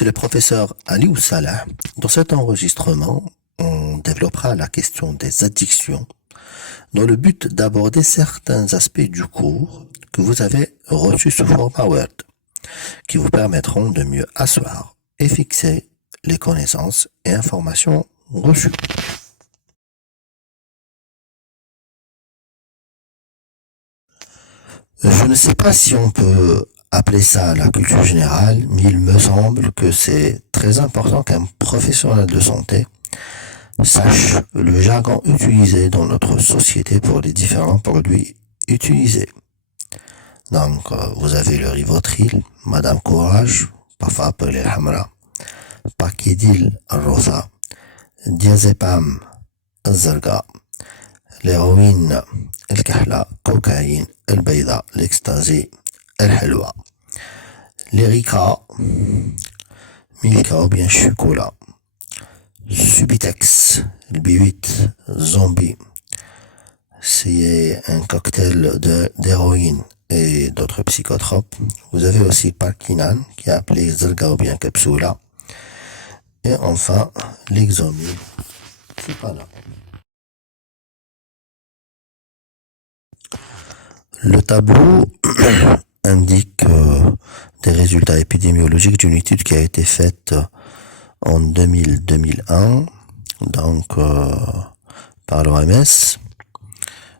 C'est le professeur Aliou Salah. Dans cet enregistrement, on développera la question des addictions dans le but d'aborder certains aspects du cours que vous avez reçus sous format Word, qui vous permettront de mieux asseoir et fixer les connaissances et informations reçues. Je ne sais pas si on peut appeler ça la culture générale, mais il me semble que c'est très important qu'un professionnel de santé sache le jargon utilisé dans notre société pour les différents produits utilisés. Donc, vous avez le Rivotril, Madame Courage, parfois appelé Hamra, Pakidil Rosa, Diazepam Zarga, l'héroïne, le kahla, cocaïne, le bayda, l'ecstasy, le halwa, l'Erika, Milka ou bien chocolat, Subitex, le B8, Zombie. C'est un cocktail d'héroïne et d'autres psychotropes. Vous avez aussi Parkinan, qui est appelé Zerga ou bien Capsula. Et enfin, l'Exomil, c'est pas là. Le tableau indique des résultats épidémiologiques d'une étude qui a été faite en 2000-2001, donc par l'OMS.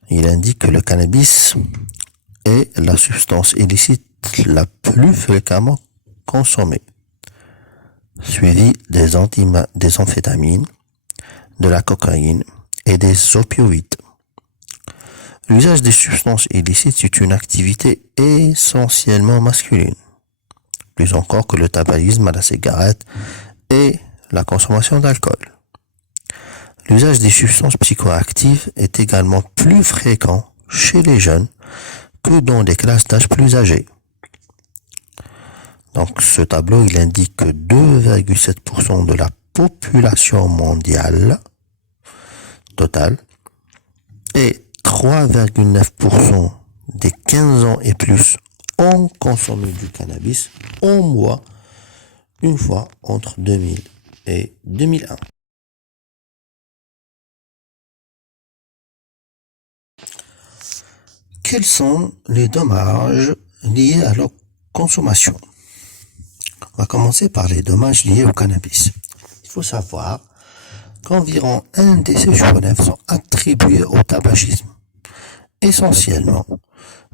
Il indique que le cannabis est la substance illicite la plus fréquemment consommée, suivie des amphétamines, de la cocaïne et des opioïdes. L'usage des substances illicites est une activité essentiellement masculine, plus encore que le tabagisme à la cigarette et la consommation d'alcool. L'usage des substances psychoactives est également plus fréquent chez les jeunes que dans les classes d'âge plus âgées. Donc ce tableau, il indique que 2,7% de la population mondiale totale et 3,9% des 15 ans et plus ont consommé du cannabis au moins une fois entre 2000 et 2001. Quels sont les dommages liés à leur consommation? On va commencer par les dommages liés au cannabis. Il faut savoir qu'environ 1 décès sur 9 sont attribués au tabagisme, essentiellement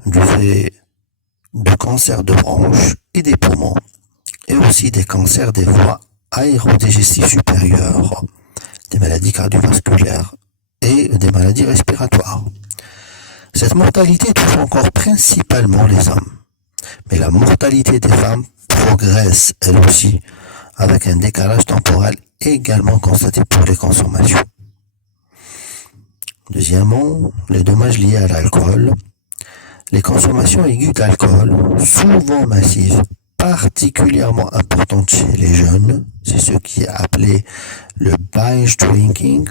du fait de cancers de bronches et des poumons, et aussi des cancers des voies aérodégestives supérieures, des maladies cardiovasculaires et des maladies respiratoires. Cette mortalité touche encore principalement les hommes, mais la mortalité des femmes progresse elle aussi, avec un décalage temporel également constaté pour les consommations. Deuxièmement, les dommages liés à l'alcool. Les consommations aiguës d'alcool, souvent massives, particulièrement importantes chez les jeunes, c'est ce qui est appelé le binge drinking,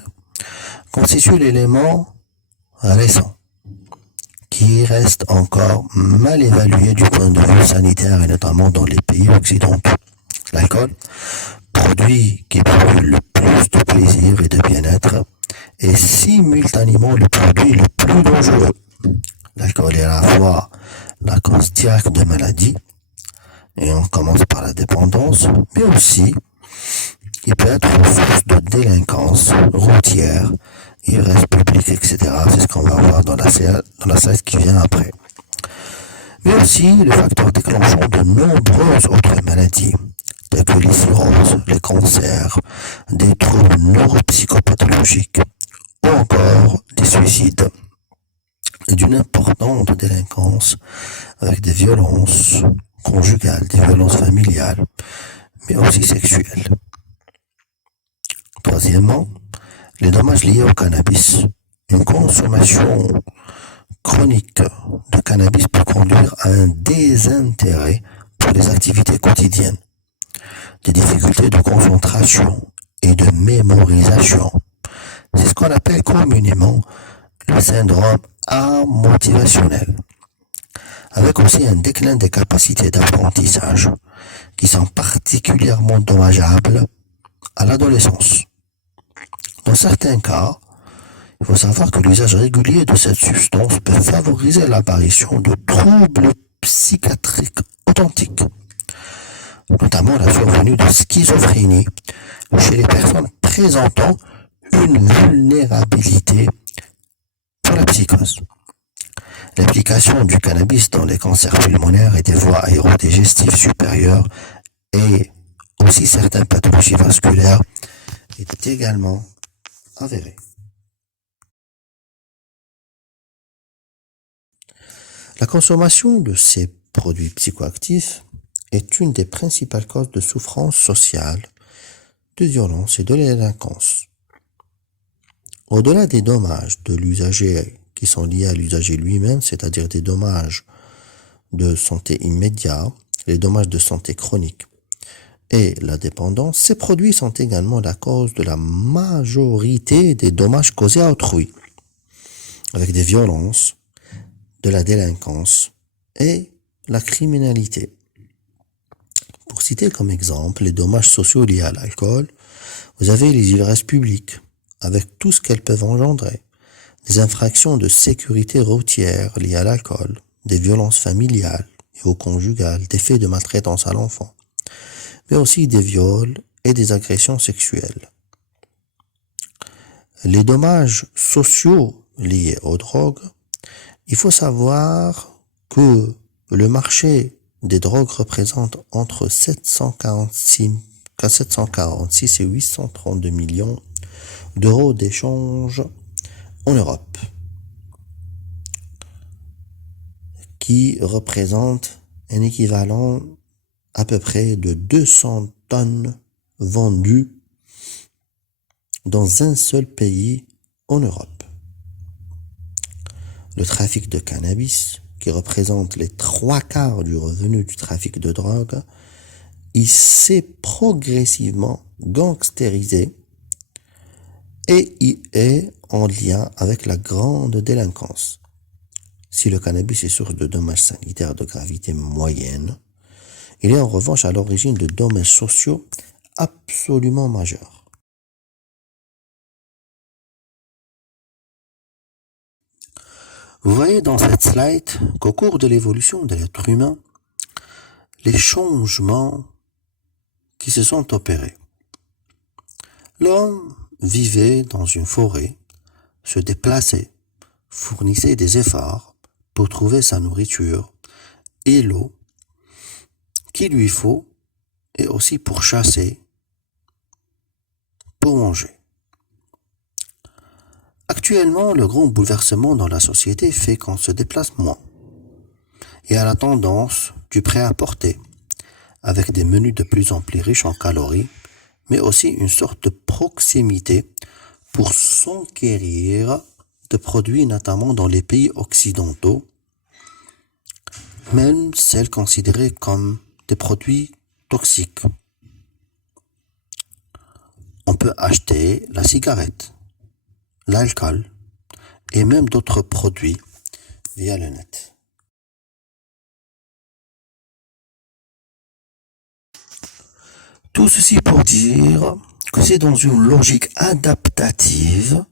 constitue l'élément récent qui reste encore mal évalué du point de vue sanitaire et notamment dans les pays occidentaux. L'alcool, produit qui procure le plus de plaisir et de bien-être, est simultanément le produit le plus dangereux. L'alcool est à la fois la cause directe de maladies, et on commence par la dépendance, mais aussi il peut être source de délinquance routière, ivresse publique, etc. C'est ce qu'on va voir dans la slide qui vient après. Mais aussi le facteur déclenchant de nombreuses autres maladies, telles que les cirrhoses, les cancers, des troubles neuropsychopathologiques, ou encore des suicides, et d'une importante délinquance avec des violences conjugales, des violences familiales, mais aussi sexuelles. Troisièmement, les dommages liés au cannabis. Une consommation chronique de cannabis peut conduire à un désintérêt pour les activités quotidiennes, des difficultés de concentration et de mémorisation. C'est ce qu'on appelle communément le syndrome amotivationnel, avec aussi un déclin des capacités d'apprentissage qui sont particulièrement dommageables à l'adolescence. Dans certains cas, il faut savoir que l'usage régulier de cette substance peut favoriser l'apparition de troubles psychiatriques authentiques, notamment la survenue de schizophrénie chez les personnes présentant une vulnérabilité pour la psychose. L'application du cannabis dans les cancers pulmonaires et des voies aérodigestives supérieures et aussi certaines pathologies vasculaires est également avérée. La consommation de ces produits psychoactifs est une des principales causes de souffrance sociale, de violence et de délinquance. Au-delà des dommages de l'usager qui sont liés à l'usager lui-même, c'est-à-dire des dommages de santé immédiats, les dommages de santé chronique et la dépendance, ces produits sont également la cause de la majorité des dommages causés à autrui, avec des violences, de la délinquance et la criminalité. Pour citer comme exemple les dommages sociaux liés à l'alcool, vous avez les ivresses publiques, avec tout ce qu'elles peuvent engendrer, des infractions de sécurité routière liées à l'alcool, des violences familiales et ou conjugales, des faits de maltraitance à l'enfant, mais aussi des viols et des agressions sexuelles. Les dommages sociaux liés aux drogues, il faut savoir que le marché des drogues représente entre 746 et 832 millions d'euros d'échanges en Europe, qui représente un équivalent à peu près de 200 tonnes vendues dans un seul pays en Europe. Le trafic de cannabis, qui représente les 3/4 du revenu du trafic de drogue, il s'est progressivement gangstérisé et il est en lien avec la grande délinquance. Si le cannabis est source de dommages sanitaires de gravité moyenne, il est en revanche à l'origine de dommages sociaux absolument majeurs. Vous voyez dans cette slide qu'au cours de l'évolution de l'être humain, les changements qui se sont opérés. L'homme vivait dans une forêt, se déplaçait, fournissait des efforts pour trouver sa nourriture et l'eau qu'il lui faut, et aussi pour chasser, pour manger. Actuellement, le grand bouleversement dans la société fait qu'on se déplace moins et à la tendance du prêt-à-porter, avec des menus de plus en plus riches en calories, mais aussi une sorte de proximité pour s'enquérir de produits, notamment dans les pays occidentaux, même celles considérées comme des produits toxiques. On peut acheter la cigarette, l'alcool et même d'autres produits via le net. Tout ceci pour dire que c'est dans une logique adaptative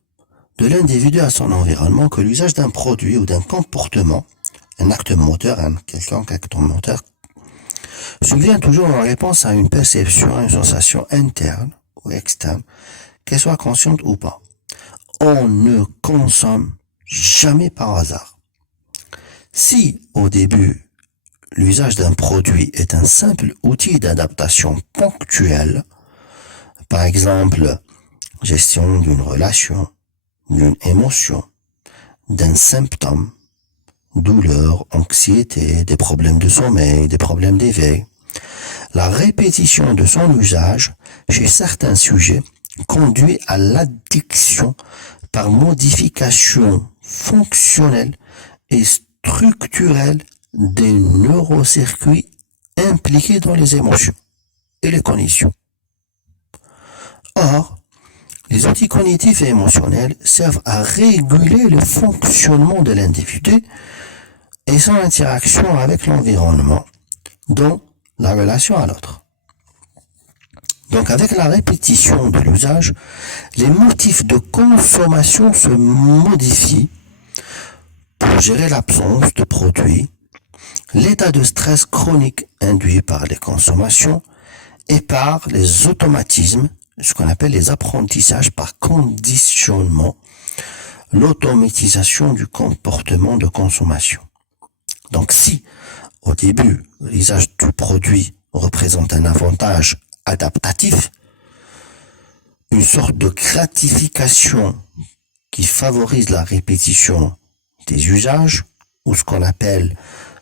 de l'individu à son environnement que l'usage d'un produit ou d'un comportement, un acte moteur, un quelconque acte moteur, survient toujours en réponse à une perception, à une sensation interne ou externe, qu'elle soit consciente ou pas. On ne consomme jamais par hasard. Si, au début, l'usage d'un produit est un simple outil d'adaptation ponctuelle, par exemple, gestion d'une relation, d'une émotion, d'un symptôme, douleur, anxiété, des problèmes de sommeil, des problèmes d'éveil, la répétition de son usage chez certains sujets conduit à l'addiction par modification fonctionnelle et structurelle des neurocircuits impliqués dans les émotions et les cognitions. Or, les outils cognitifs et émotionnels servent à réguler le fonctionnement de l'individu et son interaction avec l'environnement, dont la relation à l'autre. Donc avec la répétition de l'usage, les motifs de consommation se modifient pour gérer l'absence de produits, l'état de stress chronique induit par les consommations et par les automatismes, ce qu'on appelle les apprentissages par conditionnement, l'automatisation du comportement de consommation. Donc si, au début, l'usage du produit représente un avantage adaptatif, une sorte de gratification qui favorise la répétition des usages, ou ce qu'on appelle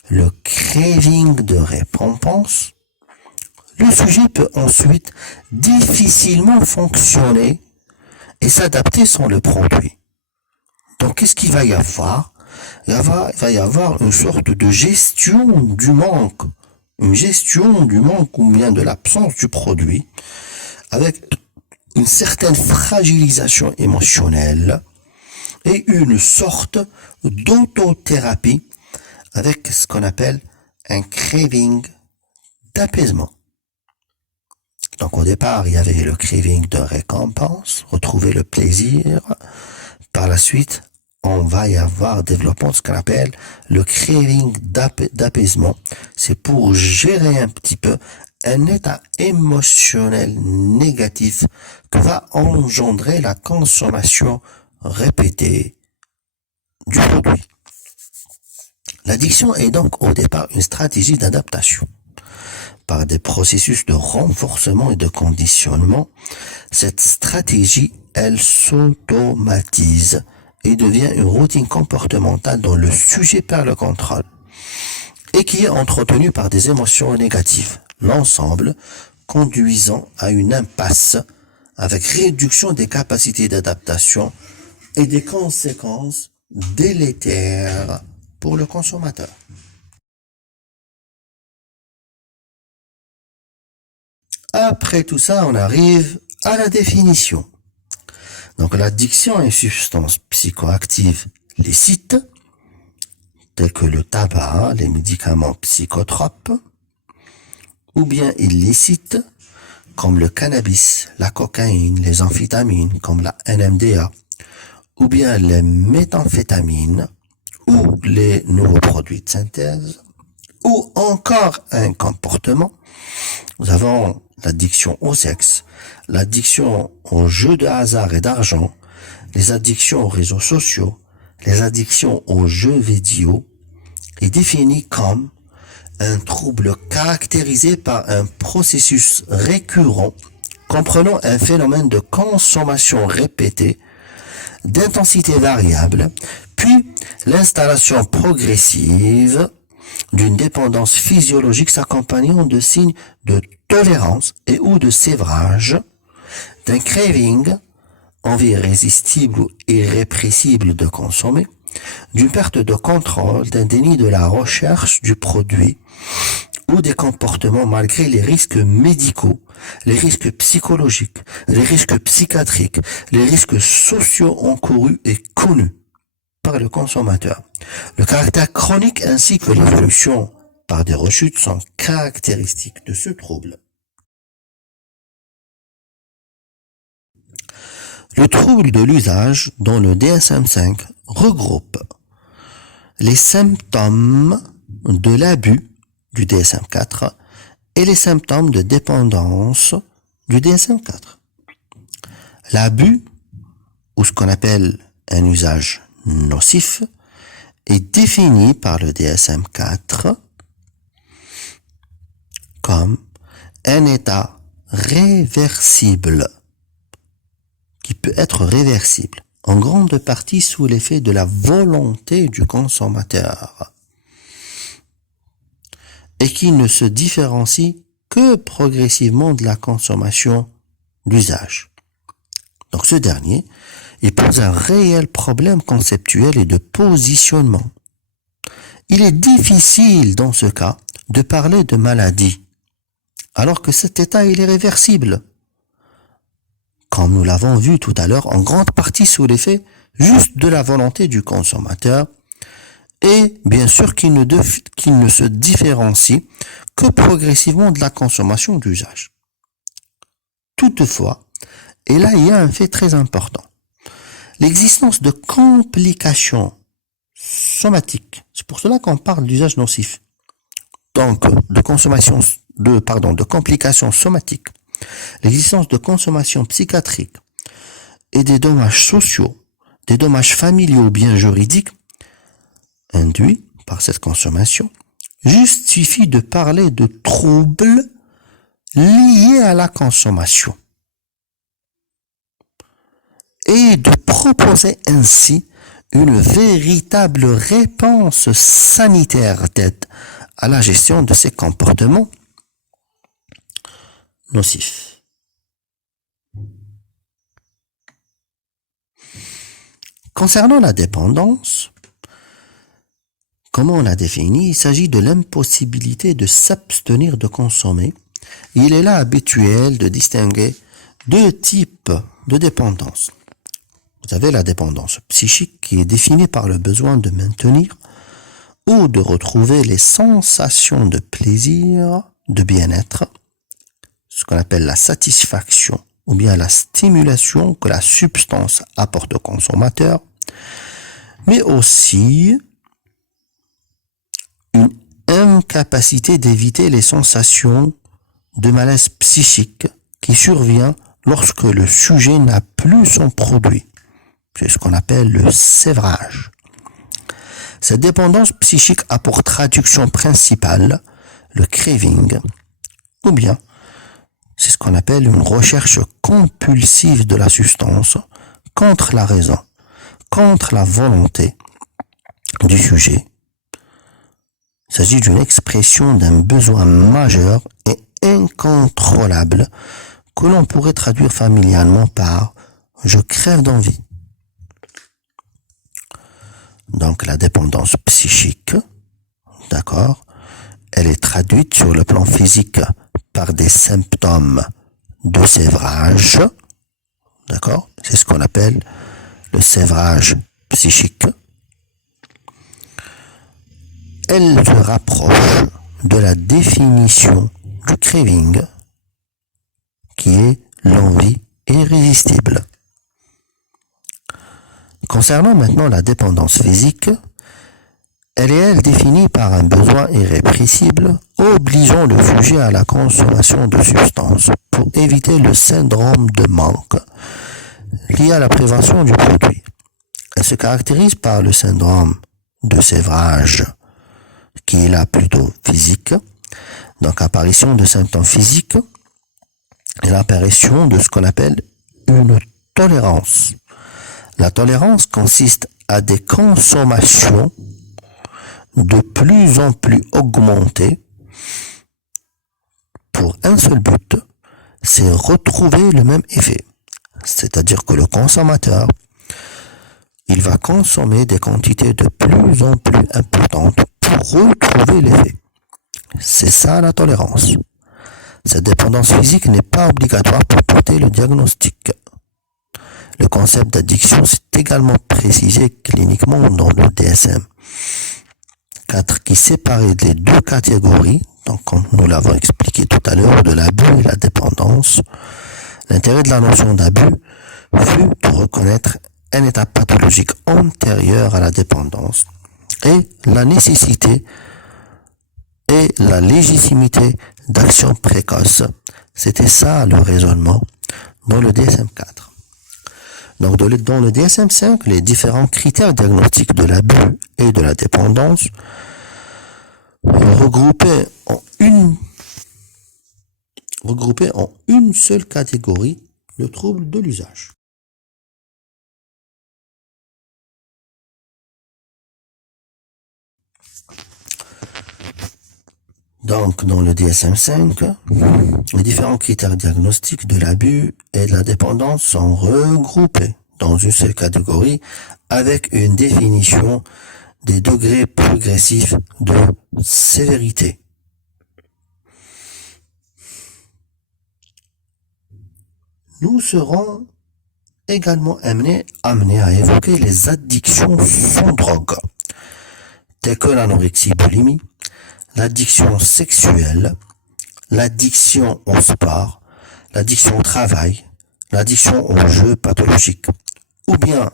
le craving de récompense, le sujet peut ensuite difficilement fonctionner et s'adapter sans le produit. Donc qu'est-ce qu'il va y avoir? Il va y avoir une sorte de gestion du manque, une gestion du manque ou bien de l'absence du produit, avec une certaine fragilisation émotionnelle et une sorte d'autothérapie avec ce qu'on appelle un craving d'apaisement. Donc au départ, il y avait le craving de récompense, retrouver le plaisir. Par la suite, on va y avoir développement de ce qu'on appelle le craving d'apaisement. C'est pour gérer un petit peu un état émotionnel négatif que va engendrer la consommation répétée du produit. L'addiction est donc au départ une stratégie d'adaptation. Par des processus de renforcement et de conditionnement, cette stratégie, elle s'automatise et devient une routine comportementale dont le sujet perd le contrôle et qui est entretenue par des émotions négatives. L'ensemble conduisant à une impasse avec réduction des capacités d'adaptation et des conséquences délétères pour le consommateur. Après tout ça, on arrive à la définition. Donc l'addiction est une substance psychoactive licite, telle que le tabac, les médicaments psychotropes, ou bien illicite, comme le cannabis, la cocaïne, les amphétamines, comme la NMDA, ou bien les méthamphétamines, ou les nouveaux produits de synthèse, ou encore un comportement. Nous avons l'addiction au sexe, l'addiction aux jeux de hasard et d'argent, les addictions aux réseaux sociaux, les addictions aux jeux vidéo, est définie comme un trouble caractérisé par un processus récurrent comprenant un phénomène de consommation répétée, d'intensité variable, puis l'installation progressive d'une dépendance physiologique s'accompagnant de signes de tolérance et ou de sévrage, d'un craving, envie irrésistible ou irrépressible de consommer, d'une perte de contrôle, d'un déni de la recherche du produit ou des comportements malgré les risques médicaux, les risques psychologiques, les risques psychiatriques, les risques sociaux encourus et connus par le consommateur. Le caractère chronique ainsi que l'évolution par des rechutes sont caractéristiques de ce trouble. Le trouble de l'usage dans le DSM-5 regroupe les symptômes de l'abus du DSM-4 et les symptômes de dépendance du DSM-4. L'abus, ou ce qu'on appelle un usage nocif, est défini par le DSM-4 comme un état réversible, qui peut être réversible, en grande partie sous l'effet de la volonté du consommateur, et qui ne se différencie que progressivement de la consommation d'usage. Donc ce dernier, il pose un réel problème conceptuel et de positionnement. Il est difficile dans ce cas de parler de maladie, alors que cet état il est réversible, comme nous l'avons vu tout à l'heure, en grande partie sous l'effet juste de la volonté du consommateur et bien sûr qu'il ne se différencie que progressivement de la consommation d'usage. Toutefois, et là il y a un fait très important, l'existence de complications somatiques, c'est pour cela qu'on parle d'usage nocif, donc de complications somatiques, l'existence de consommation psychiatrique et des dommages sociaux, des dommages familiaux ou bien juridiques induits par cette consommation justifie de parler de troubles liés à la consommation et de proposer ainsi une véritable réponse sanitaire d'aide à la gestion de ces comportements nocifs. Concernant la dépendance, comment on l'a défini, il s'agit de l'impossibilité de s'abstenir de consommer. Il est là habituel de distinguer deux types de dépendance. Vous avez la dépendance psychique qui est définie par le besoin de maintenir ou de retrouver les sensations de plaisir, de bien-être, ce qu'on appelle la satisfaction ou bien la stimulation que la substance apporte au consommateur, mais aussi une incapacité d'éviter les sensations de malaise psychique qui survient lorsque le sujet n'a plus son produit. C'est ce qu'on appelle le sévrage. Cette dépendance psychique a pour traduction principale le craving, ou bien c'est ce qu'on appelle une recherche compulsive de la substance contre la raison, contre la volonté du sujet. Il s'agit d'une expression d'un besoin majeur et incontrôlable que l'on pourrait traduire familièrement par « je crève d'envie ». Donc la dépendance psychique, d'accord, elle est traduite sur le plan physique par des symptômes de sévrage, d'accord, c'est ce qu'on appelle le sévrage psychique. Elle se rapproche de la définition du craving, qui est l'envie irrésistible. Concernant maintenant la dépendance physique, elle est définie par un besoin irrépressible obligeant le sujet à la consommation de substances pour éviter le syndrome de manque lié à la prévention du produit. Elle se caractérise par le syndrome de sévrage, qui est là plutôt physique, donc apparition de symptômes physiques et l'apparition de ce qu'on appelle une tolérance. La tolérance consiste à des consommations de plus en plus augmentées pour un seul but, c'est retrouver le même effet. C'est-à-dire que le consommateur, il va consommer des quantités de plus en plus importantes pour retrouver l'effet. C'est ça la tolérance. Cette dépendance physique n'est pas obligatoire pour porter le diagnostic. Le concept d'addiction est également précisé cliniquement dans le DSM-4 qui séparait les deux catégories, donc comme nous l'avons expliqué tout à l'heure, de l'abus et la dépendance. L'intérêt de la notion d'abus fut de reconnaître un état pathologique antérieur à la dépendance et la nécessité et la légitimité d'action précoce. C'était ça le raisonnement dans le DSM-4. Donc dans le DSM-5, les différents critères diagnostiques de l'abus et de la dépendance regroupés en une seule catégorie, le trouble de l'usage. Donc, dans le DSM-5, les différents critères diagnostiques de l'abus et de la dépendance sont regroupés dans une seule catégorie avec une définition des degrés progressifs de sévérité. Nous serons également amenés à évoquer les addictions sans drogue, tels que l'anorexie-boulimie, l'addiction sexuelle, l'addiction au sport, l'addiction au travail, l'addiction aux jeux pathologiques, ou bien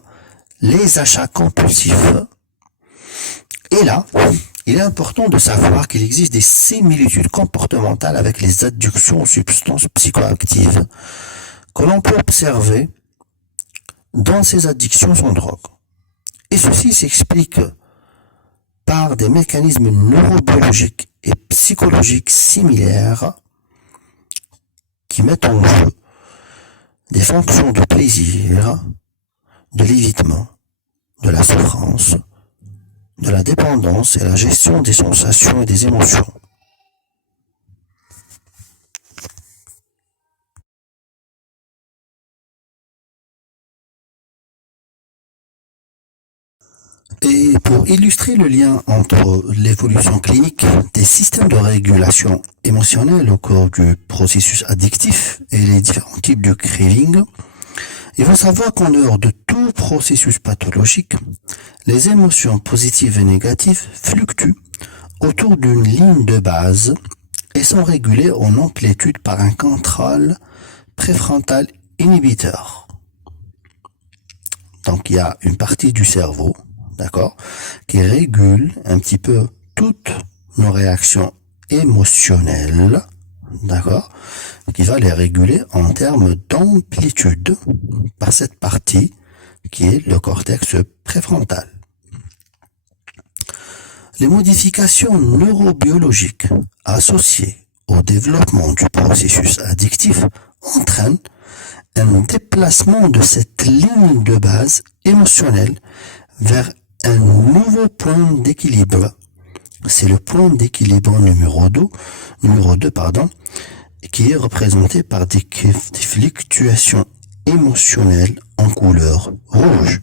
les achats compulsifs. Et là, il est important de savoir qu'il existe des similitudes comportementales avec les addictions aux substances psychoactives que l'on peut observer dans ces addictions sans drogue. Et ceci s'explique par des mécanismes neurobiologiques et psychologiques similaires qui mettent en jeu des fonctions de plaisir, de l'évitement, de la souffrance, de la dépendance et la gestion des sensations et des émotions. Et pour illustrer le lien entre l'évolution clinique des systèmes de régulation émotionnelle au cours du processus addictif et les différents types de craving, il faut savoir qu'en dehors de tout processus pathologique, les émotions positives et négatives fluctuent autour d'une ligne de base et sont régulées en amplitude par un contrôle préfrontal inhibiteur. Donc il y a une partie du cerveau, d'accord, qui régule un petit peu toutes nos réactions émotionnelles, d'accord, qui va les réguler en termes d'amplitude par cette partie qui est le cortex préfrontal. Les modifications neurobiologiques associées au développement du processus addictif entraînent un déplacement de cette ligne de base émotionnelle vers un nouveau point d'équilibre. C'est le point d'équilibre numéro 2, qui est représenté par des fluctuations émotionnelles en couleur rouge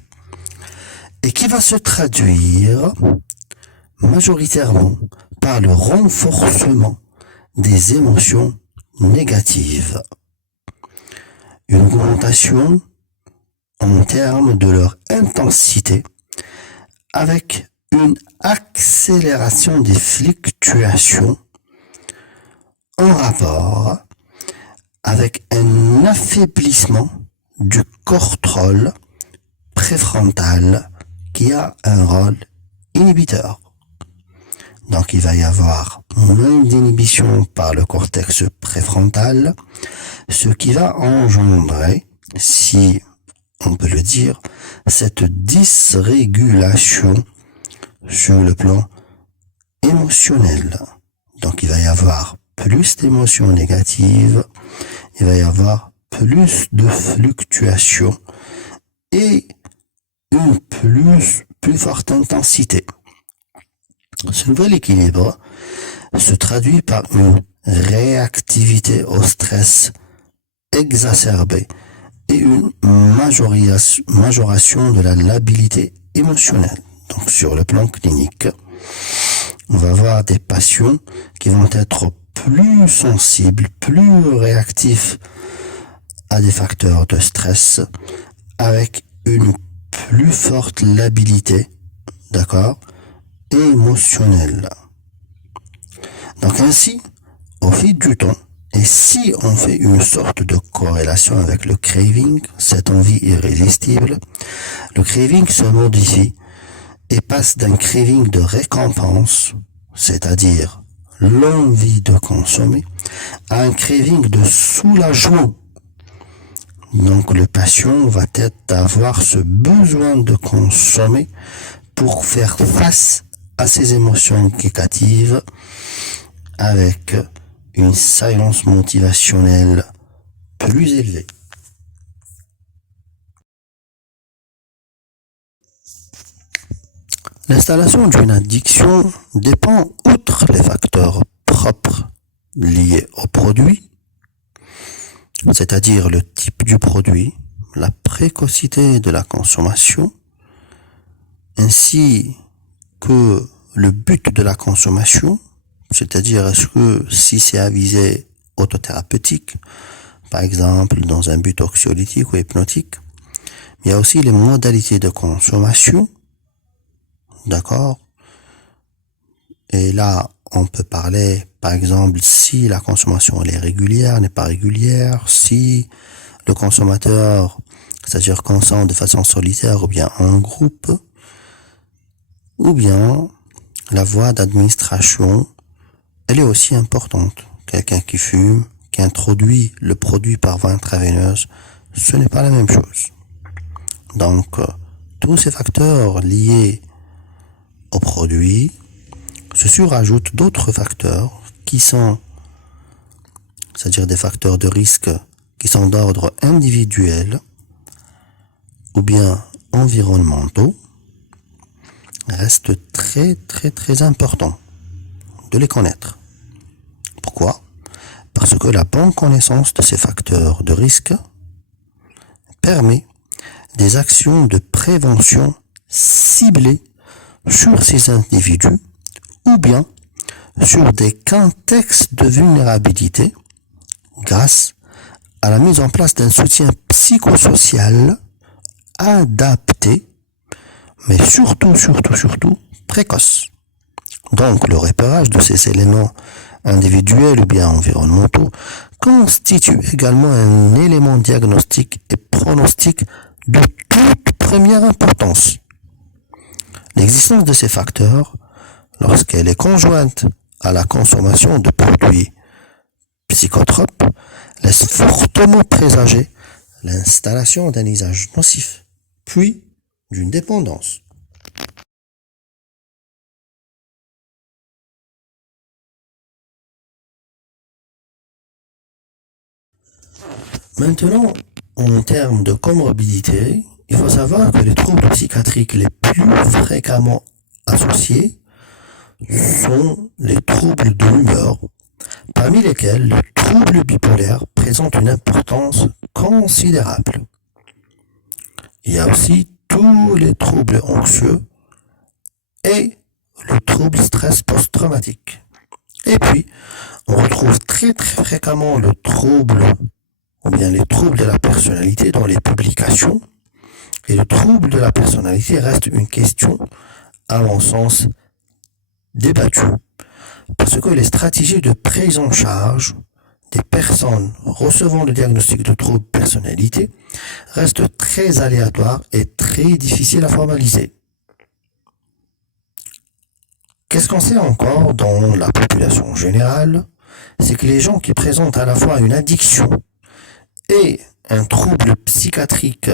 et qui va se traduire majoritairement par le renforcement des émotions négatives. Une augmentation en termes de leur intensité avec une accélération des fluctuations en rapport avec un affaiblissement du cortisol préfrontal qui a un rôle inhibiteur. Donc il va y avoir moins d'inhibition par le cortex préfrontal, ce qui va engendrer, si on peut le dire, cette dysrégulation sur le plan émotionnel. Donc il va y avoir plus d'émotions négatives, il va y avoir plus de fluctuations et une plus forte intensité. Ce nouvel équilibre se traduit par une réactivité au stress exacerbée et une majoration de la labilité émotionnelle. Donc sur le plan clinique, on va avoir des patients qui vont être plus sensibles, plus réactifs à des facteurs de stress avec une plus forte labilité, d'accord, émotionnelle. Donc ainsi, au fil du temps, et si on fait une sorte de corrélation avec le craving, cette envie irrésistible, le craving se modifie et passe d'un craving de récompense, c'est-à-dire l'envie de consommer, à un craving de soulagement. Donc le patient va peut-être avoir ce besoin de consommer pour faire face à ses émotions négatives avec une salience motivationnelle plus élevée. L'installation d'une addiction dépend, outre les facteurs propres liés au produit, c'est-à-dire le type du produit, la précocité de la consommation, ainsi que le but de la consommation, c'est-à-dire est-ce que si c'est à visée autothérapeutique, par exemple dans un but anxiolytique ou hypnotique, il y a aussi les modalités de consommation, d'accord, Et là, on peut parler, par exemple, si la consommation elle est régulière, n'est pas régulière, si le consommateur, c'est-à-dire consomme de façon solitaire ou bien en groupe, ou bien la voie d'administration, elle est aussi importante. Quelqu'un qui fume, qui introduit le produit par voie intraveineuse, ce n'est pas la même chose. Donc, tous ces facteurs liés au produit se surajoutent d'autres facteurs qui sont, c'est-à-dire des facteurs de risque qui sont d'ordre individuel ou bien environnementaux, reste très très très important de les connaître. Pourquoi? Parce que la bonne connaissance de ces facteurs de risque permet des actions de prévention ciblées sur ces individus ou bien sur des contextes de vulnérabilité grâce à la mise en place d'un soutien psychosocial adapté, mais surtout précoce. Donc le repérage de ces éléments individuels ou bien environnementaux constitue également un élément diagnostique et pronostic de toute première importance. L'existence de ces facteurs, lorsqu'elle est conjointe à la consommation de produits psychotropes, laisse fortement présager l'installation d'un usage nocif, puis d'une dépendance. Maintenant, en termes de comorbidité, il faut savoir que les troubles psychiatriques les plus fréquemment associés sont les troubles de l'humeur, parmi lesquels le trouble bipolaire présente une importance considérable. Il y a aussi tous les troubles anxieux et le trouble stress post-traumatique. Et puis, on retrouve très fréquemment le trouble ou bien les troubles de la personnalité dans les publications. Et le trouble de la personnalité reste une question, à mon sens, débattue. Parce que les stratégies de prise en charge des personnes recevant le diagnostic de trouble de personnalité restent très aléatoires et très difficiles à formaliser. Qu'est-ce qu'on sait encore dans la population générale? C'est que les gens qui présentent à la fois une addiction et un trouble psychiatrique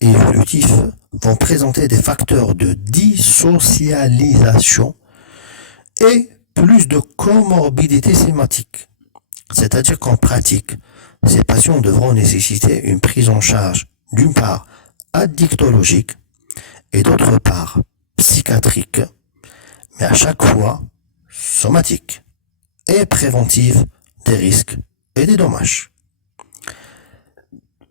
évolutif vont présenter des facteurs de dissocialisation et plus de comorbidité sématique. C'est-à-dire qu'en pratique, ces patients devront nécessiter une prise en charge d'une part addictologique et d'autre part psychiatrique, mais à chaque fois somatique et préventive des risques et des dommages.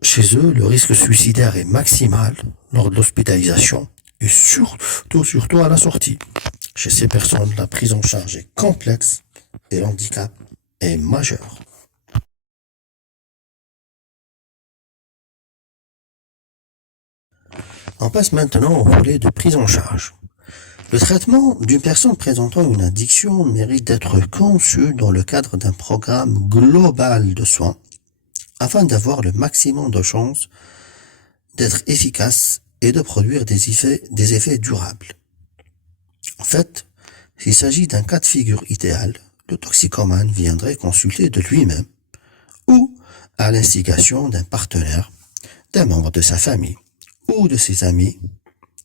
Chez eux, le risque suicidaire est maximal lors de l'hospitalisation et surtout à la sortie. Chez ces personnes, la prise en charge est complexe et l'handicap est majeur. On passe maintenant au volet de prise en charge. Le traitement d'une personne présentant une addiction mérite d'être conçu dans le cadre d'un programme global de soins afin d'avoir le maximum de chances d'être efficace et de produire des effets durables. En fait, s'il s'agit d'un cas de figure idéal, le toxicomane viendrait consulter de lui-même ou à l'instigation d'un partenaire, d'un membre de sa famille ou de ses amis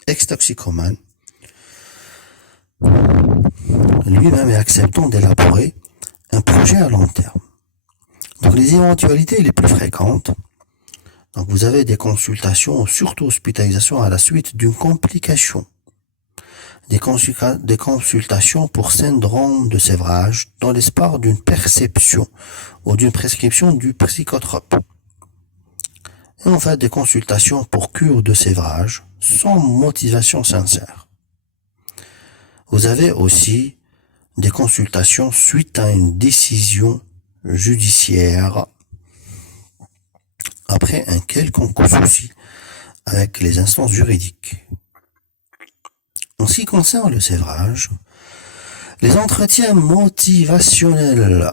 ex-toxicomanes, lui-même et acceptant d'élaborer un projet à long terme. Donc les éventualités les plus fréquentes, donc vous avez des consultations, surtout hospitalisation à la suite d'une complication, des consultations pour syndrome de sévrage dans l'espoir d'une perception ou d'une prescription du psychotrope. Et en fait des consultations pour cure de sévrage sans motivation sincère. Vous avez aussi des consultations suite à une décision judiciaire après un quelconque souci avec les instances juridiques. En ce qui concerne le sévrage, Les entretiens motivationnels,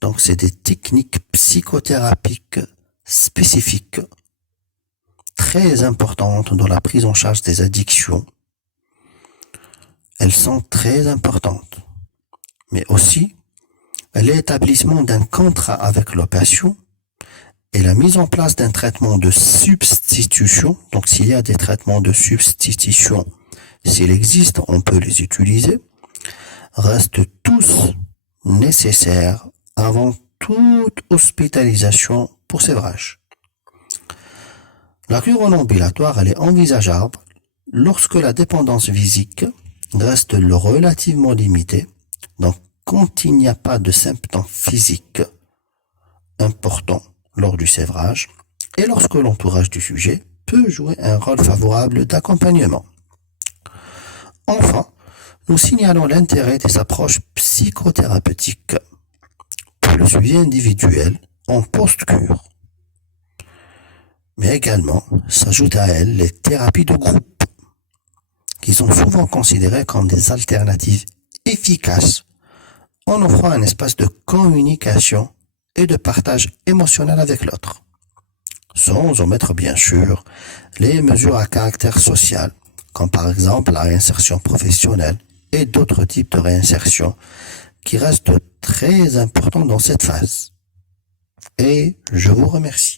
donc c'est des techniques psychothérapiques spécifiques, très importantes dans la prise en charge des addictions. Elles sont très importantes, mais aussi l'établissement d'un contrat avec le patient et la mise en place d'un traitement de substitution. Donc s'il y a des traitements de substitution, s'il existe, on peut les utiliser, restent tous nécessaires avant toute hospitalisation pour sévrage. La cure en ambulatoire, elle est envisageable lorsque la dépendance physique reste relativement limitée, donc quand il n'y a pas de symptômes physiques importants lors du sévrage et lorsque l'entourage du sujet peut jouer un rôle favorable d'accompagnement. Enfin, nous signalons l'intérêt des approches psychothérapeutiques pour le suivi individuel en post-cure. Mais également s'ajoutent à elles les thérapies de groupe, qui sont souvent considérées comme des alternatives efficaces en offrant un espace de communication et de partage émotionnel avec l'autre, sans omettre bien sûr les mesures à caractère social, comme par exemple la réinsertion professionnelle et d'autres types de réinsertion qui restent très importants dans cette phase. Et je vous remercie.